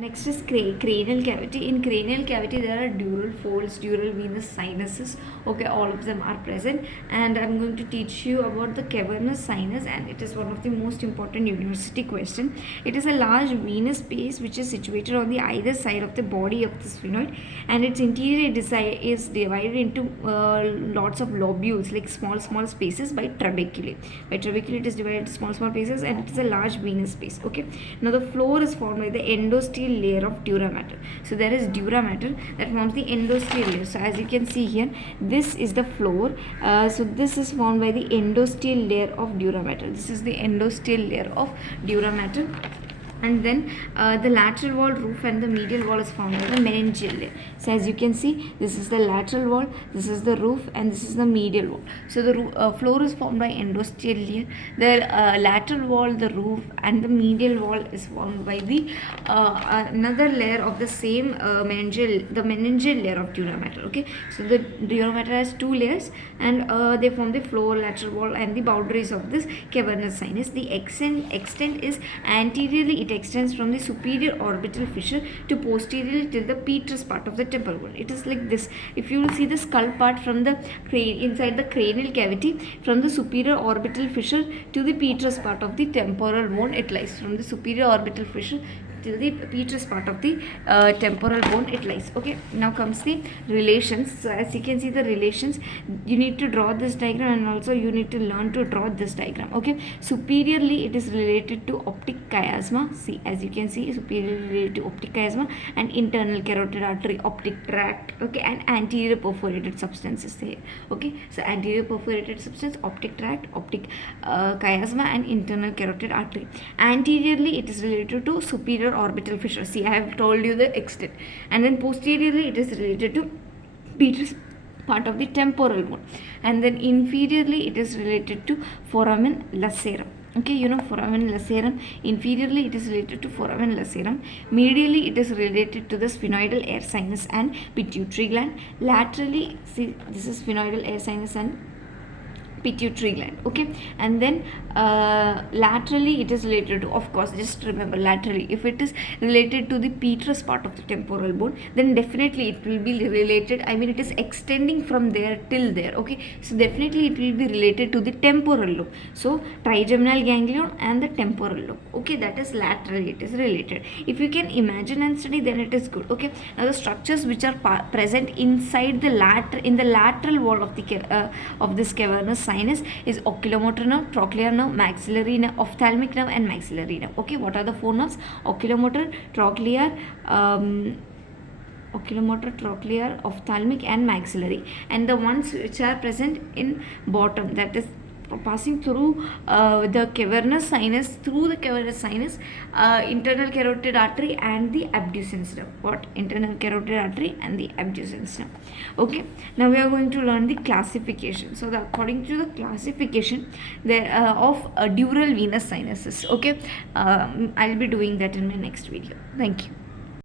Next is cranial cavity. In cranial cavity, there are dural folds, dural venous sinuses. Okay, all of them are present, and I'm going to teach you about the cavernous sinus, and it is one of the most important university question. It is a large venous space which is situated on the either side of the body of the sphenoid, and its interior is divided into lots of lobules, like small spaces by trabeculae. By trabeculae, it is divided into small pieces, and it is a large venous space. Okay, now the floor is formed by the endosteal layer of dura mater. So there is dura mater that forms the endosteal layer. So as you can see here, this is the floor. So this is formed by the endosteal layer of dura mater. This is the endosteal layer of dura mater. And then the lateral wall, roof, and the medial wall is formed by the meningeal layer. So as you can see, this is the lateral wall, this is the roof, and this is the medial wall. So the floor is formed by endosteal layer. The lateral wall, the roof, and the medial wall is formed by the another layer of the same meningeal layer of dura mater. Okay, so the dura mater has two layers, and they form the floor, lateral wall, and the boundaries of this cavernous sinus. The extent is anteriorly. It extends from the superior orbital fissure to posteriorly till the petrous part of the temporal bone. It is like this. If you will see the skull part from the inside the cranial cavity, from the superior orbital fissure to the petrous part of the temporal bone, it lies. From the superior orbital fissure till the petrous part of the temporal bone, it lies. Okay, now comes the relations. So as you can see the relations, you need to draw this diagram, and also you need to learn to draw this diagram. Okay, superiorly it is related to optic chiasma. See, as you can see, superiorly related to optic chiasma and internal carotid artery, optic tract. Okay, and anterior perforated substance is there. Okay, so anterior perforated substance, optic tract, optic chiasma, and internal carotid artery. Anteriorly it is related to superior orbital fissure. See, I have told you the extent. And then posteriorly it is related to petrous part of the temporal bone, and then inferiorly it is related to foramen lacerum. Okay, you know foramen lacerum. Inferiorly it is related to foramen lacerum. Medially it is related to the sphenoidal air sinus and pituitary gland. Laterally, see, this is sphenoidal air sinus and pituitary gland. Okay, and then laterally it is related to, of course, just remember, laterally, if it is related to the petrous part of the temporal bone, then definitely it will be related, I mean it is extending from there till there. Okay, so definitely it will be related to the temporal lobe. So trigeminal ganglion and the temporal lobe. Okay, that is laterally it is related. If you can imagine and study, then it is good. Okay, now the structures which are present inside the lateral wall of the of this cavernous sinus is oculomotor nerve, trochlear nerve, maxillary nerve, ophthalmic nerve, and maxillary nerve. Okay, what are the four nerves? Oculomotor, trochlear, ophthalmic, and maxillary. And the ones which are present in bottom, that is passing through the cavernous sinus, internal carotid artery and the abducens nerve. What? Internal carotid artery and the abducens nerve. Okay, now we are going to learn the classification. So according to the classification there of dural venous sinuses. Okay, I'll be doing that in my next video. Thank you.